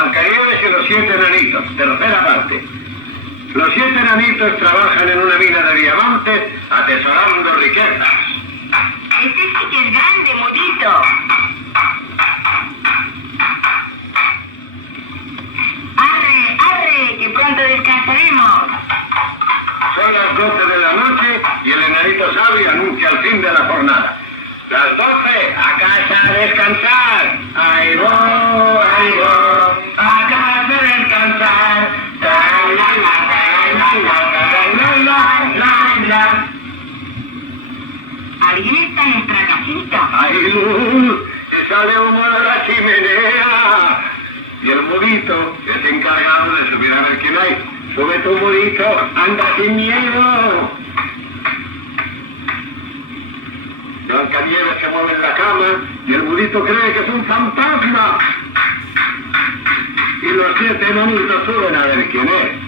Blancanieves y los 7 enanitos, tercera parte. Los 7 enanitos trabajan en una mina de diamantes atesorando riquezas. Este sí que es grande, Mudito. ¡Arre, arre! ¡Que pronto descansaremos! Son las 12 de la noche y el enanito sabio anuncia el fin de la jornada. Las 12, a casa a descansar. Ahí voy, a casa a descansar. ¿Alguien está en nuestra casita? ¡Ay, luz! ¡Se sale humo de la chimenea! Y el Mudito, que es encargado de subir a ver quién hay. ¡Sube tu, Mudito! ¡Anda sin miedo! Blancanieves se mueve en la cama y el Mudito cree que es un fantasma. Y los 7 enanitos suben a ver quién es.